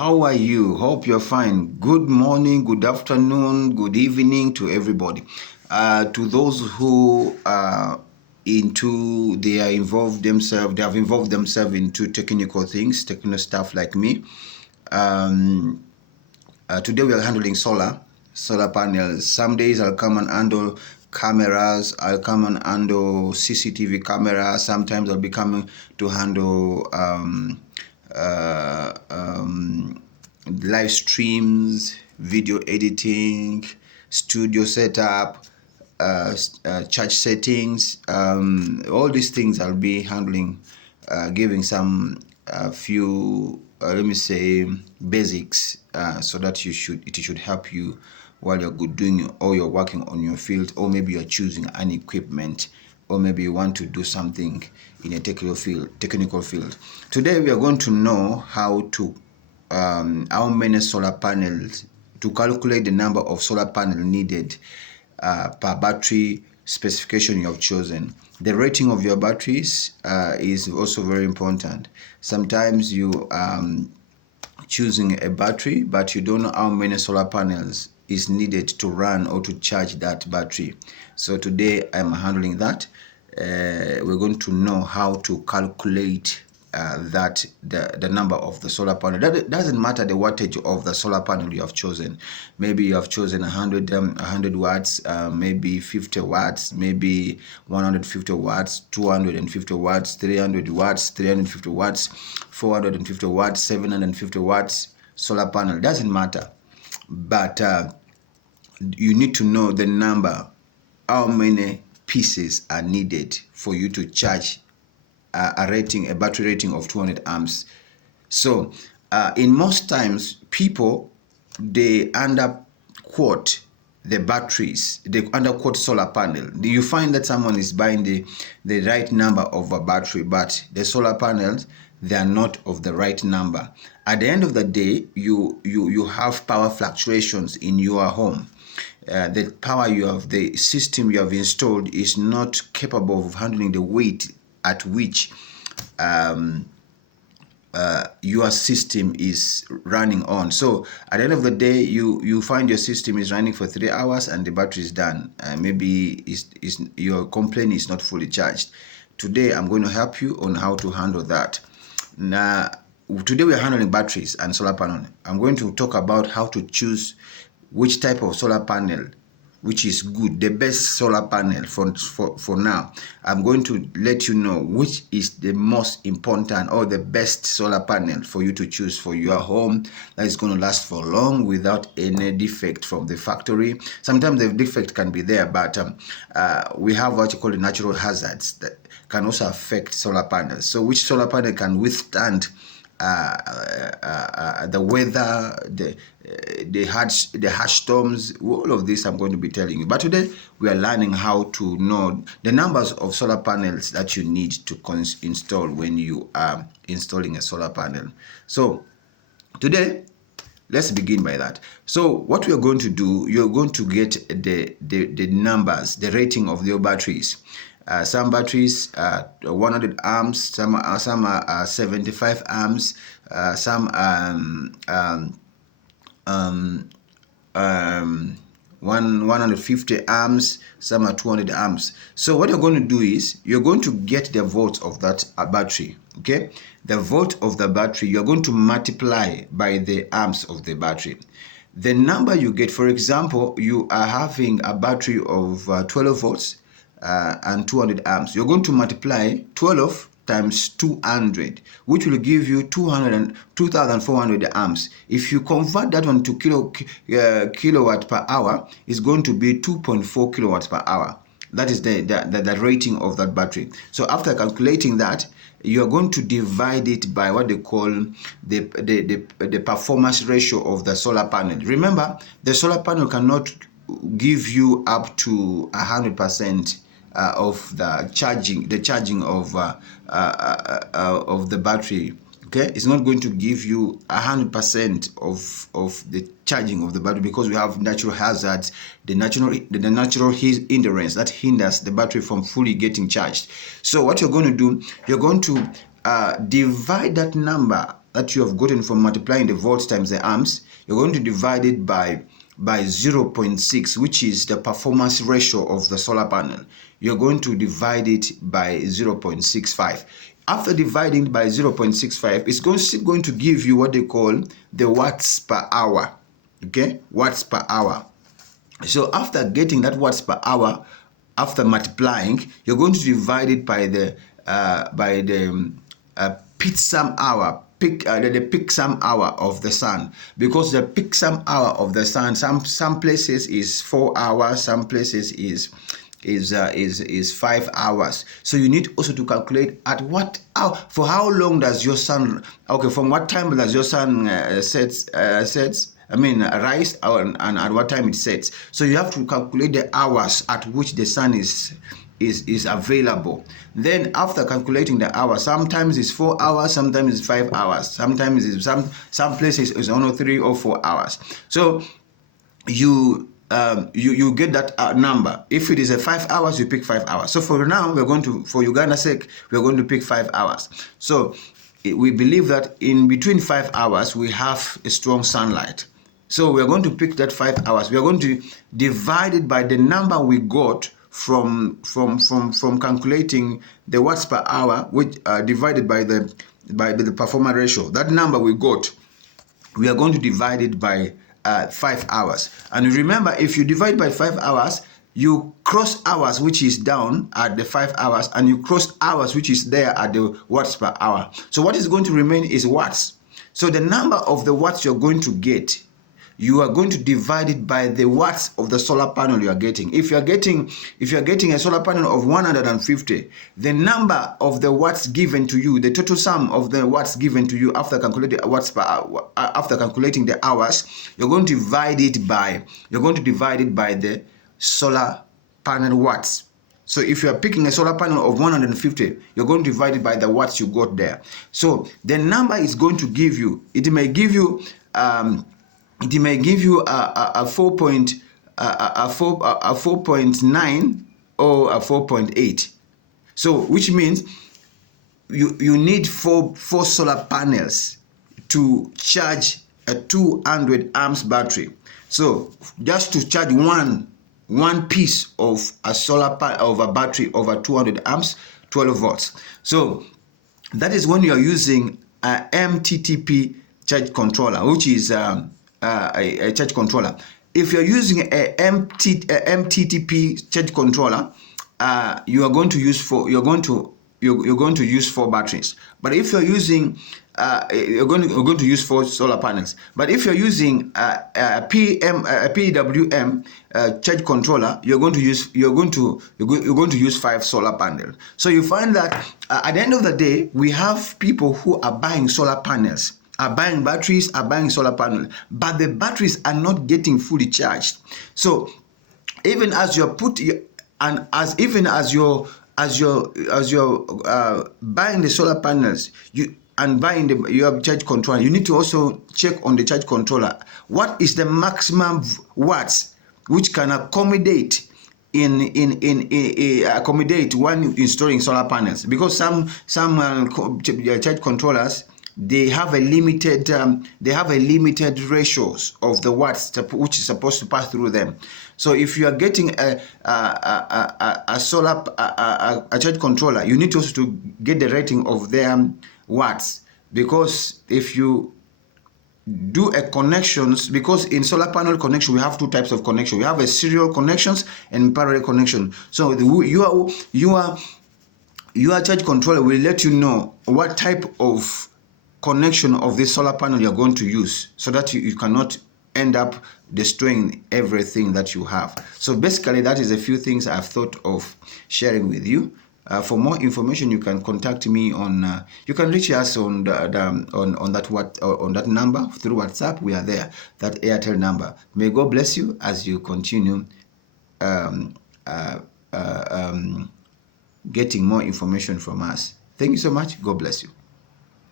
How are you? Hope you're fine. Good morning, good afternoon, good evening to everybody. To those who are they have involved themselves into technical things, technical stuff like me. Today we are handling solar panels. Some days I'll come and handle cameras. I'll come and handle CCTV cameras. Sometimes I'll be coming to handle live streams, video editing, studio setup, church settings, all these things I'll be handling, giving some few let me say basics, so that it should help you while you're doing, or you're working on your field, or maybe you're choosing an equipment, or maybe you want to do something in a technical field. Today we are going to know how many solar panels, to calculate the number of solar panels needed per battery specification you have chosen. The rating of your batteries is also very important. Sometimes you choosing a battery, but you don't know how many solar panels is needed to run or to charge that battery. So today I'm handling that. We're going to know how to calculate the number of the solar panel. That doesn't matter the wattage of the solar panel you have chosen. Maybe you have chosen 100 watts, maybe 50 watts, maybe 150 watts, 250 watts, 300 watts, 350 watts, 450 watts, 750 watts solar panel. Doesn't matter, but you need to know the number, how many pieces are needed for you to charge a battery rating of 200 amps. So in most times, people, they underquote the batteries, they underquote solar panel. You find that someone is buying the right number of a battery, but the solar panels, they are not of the right number. At the end of the day, you have power fluctuations in your home. The power the system you have installed is not capable of handling the weight at which your system is running on. So at the end of the day, you find your system is running for 3 hours and the battery is done. Maybe your complaint is not fully charged. Today I'm going to help you on how to handle that. Now, today we are handling batteries and solar panel. I'm going to talk about how to choose which type of solar panel which is good, the best solar panel for now. I'm going to let you know which is the most important or the best solar panel for you to choose for your home that is going to last for long without any defect from the factory. Sometimes the defect can be there, but we have what you call the natural hazards that can also affect solar panels. So which solar panel can withstand the weather, the harsh storms, all of this I'm going to be telling you. But today we are learning how to know the numbers of solar panels that you need to install when you are installing a solar panel. So today, let's begin by that. So what we are going to do, you're going to get the numbers, the rating of your batteries. Some batteries 100 amps, some are 75 amps, some 150 amps, some are 200 amps. So what you're going to do is you're going to get the volts of that battery. Okay, the volt of the battery, you're going to multiply by the amps of the battery. The number you get, for example, you are having a battery of 12 volts and 200 amps. You're going to multiply 12 times 200, which will give you 2,400 amps. If you convert that one to kilowatt per hour, it's going to be 2.4 kilowatts per hour. That is the rating of that battery. So after calculating that, you are going to divide it by what they call the performance ratio of the solar panel. Remember, the solar panel cannot give you up to 100% of the charging of the battery. Okay, it's not going to give you 100% of the charging of the battery, because we have natural hazards, the natural hindrance that hinders the battery from fully getting charged. So what you're going to do, you're going to divide that number that you have gotten from multiplying the volts times the amps, you're going to divide it by 0.6, which is the performance ratio of the solar panel. You're going to divide it by 0.65. After dividing by 0.65, it's going to give you what they call the watts per hour. Okay, watts per hour. So after getting that watts per hour, after multiplying, you're going to divide it by the peak sum hour, the peak sum hour of the sun, because the peak sum hour of the sun, some places is 4 hours, some places is 5 hours. So you need also to calculate at what hour, for how long does your sun, okay, from what time does your sun rise, and at what time it sets. So you have to calculate the hours at which the sun is available. Then after calculating the hours, sometimes it's 4 hours, sometimes it's 5 hours, sometimes it's some places it's only 3 or 4 hours. So you get that number. If it is a 5 hours, you pick 5 hours. So for now, for Uganda's sake, we're going to pick 5 hours. So we believe that in between 5 hours we have a strong sunlight. So we're going to pick that 5 hours. We're going to divide it by the number we got from calculating the watts per hour, which divided by the performance ratio. That number we got, we are going to divide it by 5 hours. And remember, if you divide by 5 hours, you cross hours, which is down at the 5 hours, and you cross hours, which is there at the watts per hour. So what is going to remain is watts. So the number of the watts you're going to get, you are going to divide it by the watts of the solar panel you are getting. If you are getting a solar panel of 150, the number of the watts given to you, the total sum of the watts given to you after calculating watts per hour, after calculating the hours, you're going to divide it by the solar panel watts. So if you are picking a solar panel of 150, you're going to divide it by the watts you got there. So the number is going to give you, it may give you a 4.9 or a 4.8. So which means you need four solar panels to charge a 200 amps battery. So just to charge one piece of a battery over 200 amps, 12 volts. So that is when you are using a MTTP charge controller, which is a charge controller. If you're using a MTTP charge controller, you are going to use you're going to use 4 batteries. But if you're using you're going to use 4 solar panels. But if you're using a PWM charge controller, you're going to use 5 solar panels. So you find that at the end of the day, we have people who are buying solar panels, are buying batteries, are buying solar panels, but the batteries are not getting fully charged. So even as you're buying the solar panels, buying your charge controller, you need to also check on the charge controller. What is the maximum watts which can accommodate accommodate when installing solar panels? Because some charge controllers, they have a limited ratios of the watts which is supposed to pass through them. So if you are getting a charge controller, you need also to get the rating of their watts, because if you do a connections, because in solar panel connection we have 2 types of connection. We have a serial connections and parallel connection. So your charge controller will let you know what type of connection of this solar panel you're going to use, so that you cannot end up destroying everything that you have. So basically, that is a few things I've thought of sharing with you. For more information, you can contact me on. You can reach us on that number through WhatsApp. We are there. That Airtel number. May God bless you as you continue getting more information from us. Thank you so much. God bless you.